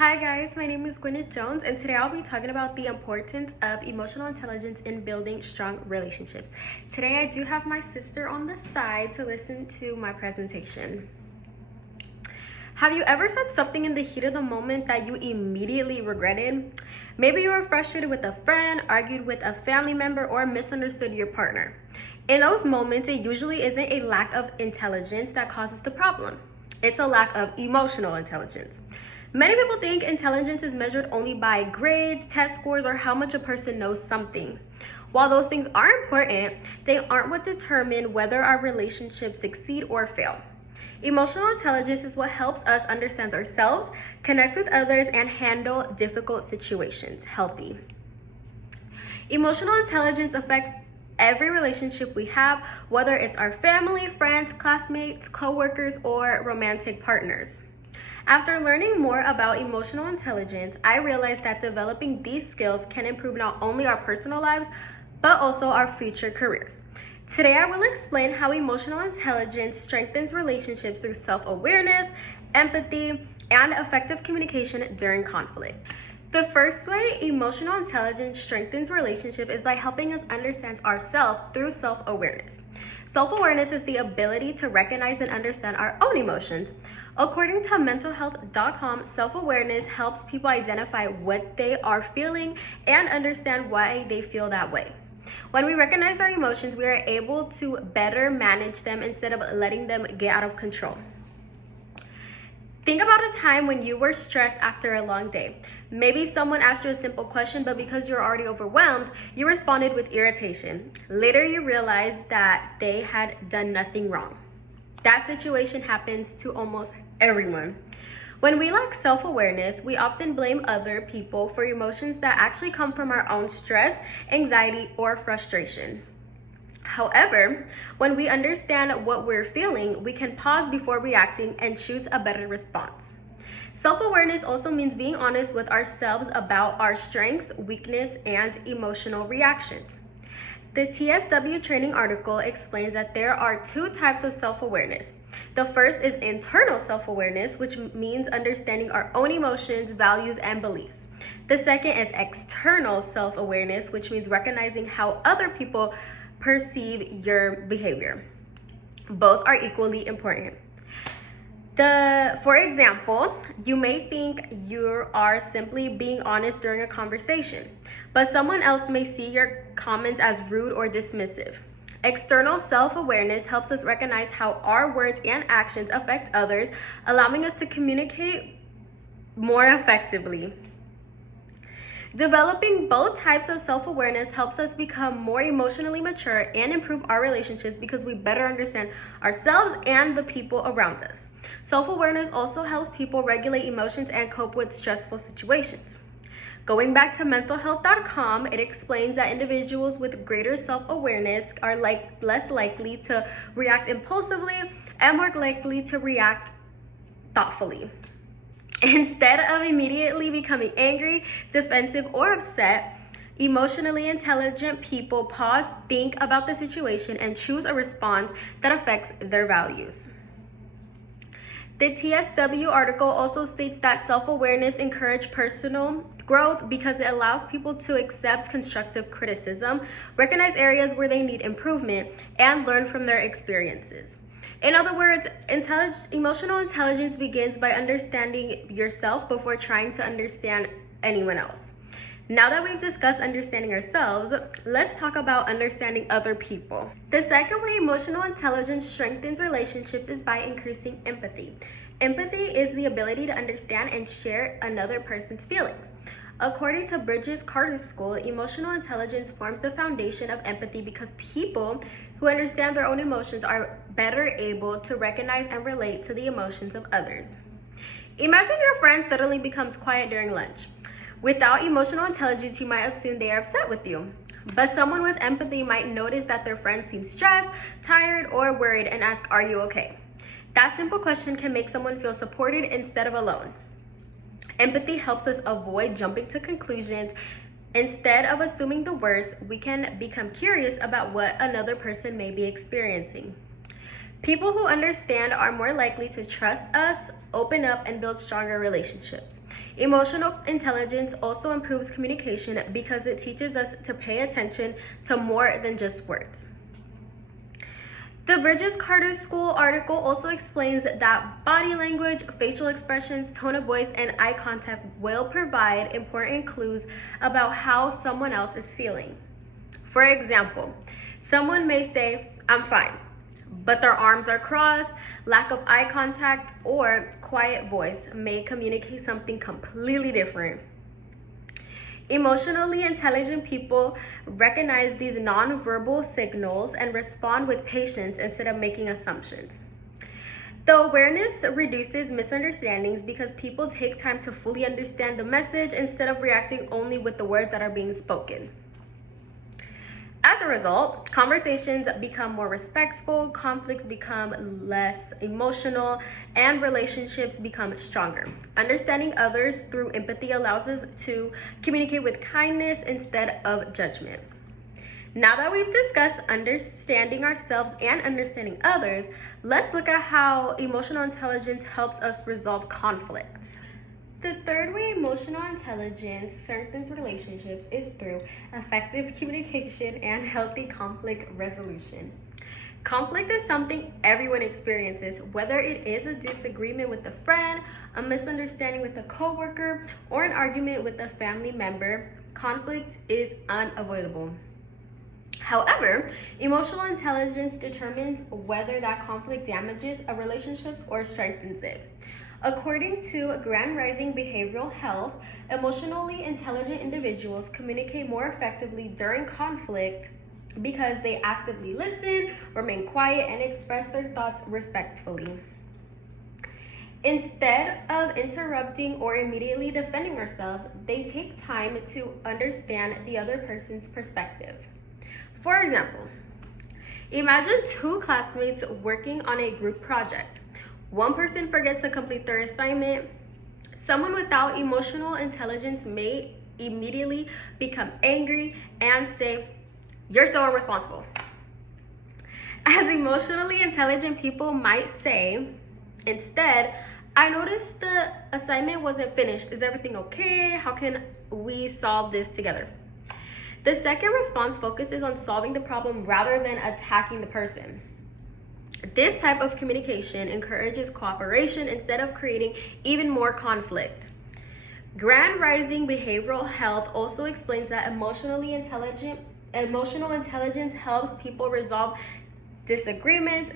Hi guys, my name is Gwyneth Jones, and today I'll be talking about the importance of emotional intelligence in building strong relationships. Today I do have my sister on the side to listen to my presentation. Have you ever said something in the heat of the moment that you immediately regretted? Maybe you were frustrated with a friend, argued with a family member, or misunderstood your partner. In those moments, it usually isn't a lack of intelligence that causes the problem. It's a lack of emotional intelligence. Many people think intelligence is measured only by grades, test scores, or how much a person knows something. While those things are important, they aren't what determine whether our relationships succeed or fail. Emotional intelligence is what helps us understand ourselves, connect with others, and handle difficult situations healthy. Emotional intelligence affects every relationship we have, whether it's our family, friends, classmates, co-workers, or romantic partners. After learning more about emotional intelligence, I realized that developing these skills can improve not only our personal lives, but also our future careers. Today, I will explain how emotional intelligence strengthens relationships through self-awareness, empathy, and effective communication during conflict. The first way emotional intelligence strengthens relationship is by helping us understand ourselves through self-awareness. Self-awareness is the ability to recognize and understand our own emotions. According to mentalhealth.com, self-awareness helps people identify what they are feeling and understand why they feel that way. When we recognize our emotions, we are able to better manage them instead of letting them get out of control. Think about a time when you were stressed after a long day. Maybe someone asked you a simple question, but because you're already overwhelmed, you responded with irritation. Later, you realized that they had done nothing wrong. That situation happens to almost everyone. When we lack self-awareness, we often blame other people for emotions that actually come from our own stress, anxiety, or frustration. However, when we understand what we're feeling, we can pause before reacting and choose a better response. Self-awareness also means being honest with ourselves about our strengths, weakness, and emotional reactions. The TSW training article explains that there are two types of self-awareness. The first is internal self-awareness, which means understanding our own emotions, values, and beliefs. The second is external self-awareness, which means recognizing how other people perceive your behavior. Both are equally important. For example, you may think you are simply being honest during a conversation, but someone else may see your comments as rude or dismissive. External self-awareness helps us recognize how our words and actions affect others, allowing us to communicate more effectively. Developing both types of self-awareness helps us become more emotionally mature and improve our relationships because we better understand ourselves and the people around us. Self-awareness also helps people regulate emotions and cope with stressful situations. Going back to mentalhealth.com, it explains that individuals with greater self-awareness are less likely to react impulsively and more likely to react thoughtfully. Instead of immediately becoming angry, defensive, or upset, emotionally intelligent people pause, think about the situation, and choose a response that affects their values. The TSW article also states that self-awareness encourages personal growth because it allows people to accept constructive criticism, recognize areas where they need improvement, and learn from their experiences. In other words, emotional intelligence begins by understanding yourself before trying to understand anyone else. Now that we've discussed understanding ourselves, let's talk about understanding other people. The second way emotional intelligence strengthens relationships is by increasing empathy. Empathy is the ability to understand and share another person's feelings. According to Bridges Carter School, emotional intelligence forms the foundation of empathy because people who understand their own emotions are better able to recognize and relate to the emotions of others. Imagine your friend suddenly becomes quiet during lunch. Without emotional intelligence, you might assume they are upset with you. But someone with empathy might notice that their friend seems stressed, tired, or worried and ask, "Are you okay?" That simple question can make someone feel supported instead of alone. Empathy helps us avoid jumping to conclusions. Instead of assuming the worst, we can become curious about what another person may be experiencing. People who understand are more likely to trust us, open up, and build stronger relationships. Emotional intelligence also improves communication because it teaches us to pay attention to more than just words. The Bridges Carter School article also explains that body language, facial expressions, tone of voice, and eye contact will provide important clues about how someone else is feeling. For example, someone may say, "I'm fine," but their arms are crossed. Lack of eye contact or quiet voice may communicate something completely different. Emotionally intelligent people recognize these nonverbal signals and respond with patience instead of making assumptions. The awareness reduces misunderstandings because people take time to fully understand the message instead of reacting only with the words that are being spoken. As a result, conversations become more respectful, conflicts become less emotional, and relationships become stronger. Understanding others through empathy allows us to communicate with kindness instead of judgment. Now that we've discussed understanding ourselves and understanding others, let's look at how emotional intelligence helps us resolve conflict. The third way emotional intelligence strengthens relationships is through effective communication and healthy conflict resolution. Conflict is something everyone experiences, whether it is a disagreement with a friend, a misunderstanding with a coworker, or an argument with a family member. Conflict is unavoidable. However, emotional intelligence determines whether that conflict damages a relationship or strengthens it. According to Grand Rising Behavioral Health, emotionally intelligent individuals communicate more effectively during conflict because they actively listen, remain quiet, and express their thoughts respectfully. Instead of interrupting or immediately defending ourselves, they take time to understand the other person's perspective. For example, imagine two classmates working on a group project. One person forgets to complete their assignment. Someone without emotional intelligence may immediately become angry and say, "You're so irresponsible." As emotionally intelligent people might say, instead, "I noticed the assignment wasn't finished. Is everything okay? How can we solve this together?" The second response focuses on solving the problem rather than attacking the person. This type of communication encourages cooperation instead of creating even more conflict. Grand Rising Behavioral Health also explains that emotional intelligence helps people resolve disagreements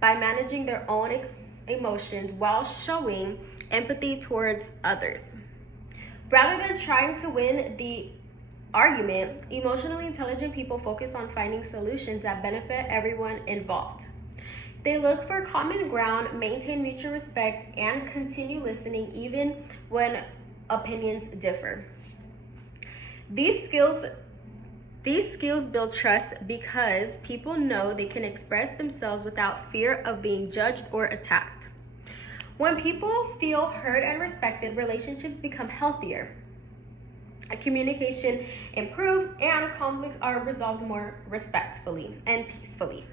by managing their own emotions while showing empathy towards others. Rather than trying to win the argument, emotionally intelligent people focus on finding solutions that benefit everyone involved. They look for common ground, maintain mutual respect, and continue listening even when opinions differ. These skills build trust because people know they can express themselves without fear of being judged or attacked. When people feel heard and respected, relationships become healthier. Communication improves and conflicts are resolved more respectfully and peacefully.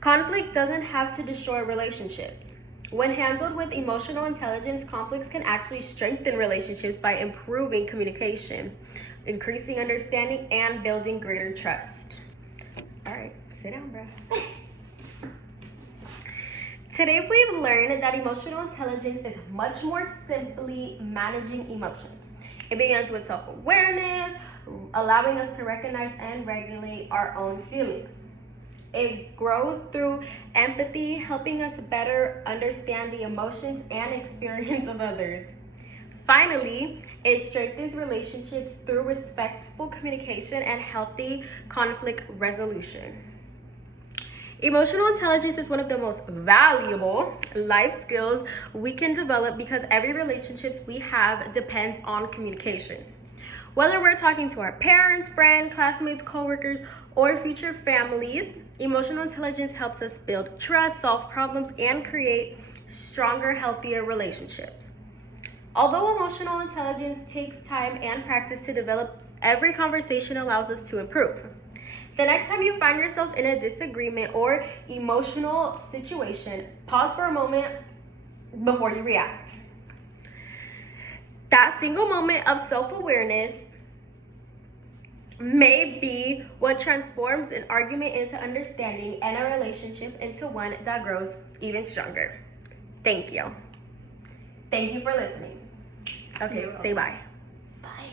Conflict doesn't have to destroy relationships. When handled with emotional intelligence, conflicts can actually strengthen relationships by improving communication, increasing understanding, and building greater trust. All right, sit down, bro. Today, we've learned that emotional intelligence is much more simply managing emotions. It begins with self-awareness, allowing us to recognize and regulate our own feelings. It grows through empathy, helping us better understand the emotions and experience of others. Finally, it strengthens relationships through respectful communication and healthy conflict resolution. Emotional intelligence is one of the most valuable life skills we can develop because every relationship we have depends on communication. Whether we're talking to our parents, friends, classmates, coworkers, or future families, emotional intelligence helps us build trust, solve problems, and create stronger, healthier relationships. Although emotional intelligence takes time and practice to develop, every conversation allows us to improve. The next time you find yourself in a disagreement or emotional situation, pause for a moment before you react. That single moment of self-awareness may be what transforms an argument into understanding and a relationship into one that grows even stronger. Thank you. Thank you for listening. Okay, say bye. Bye.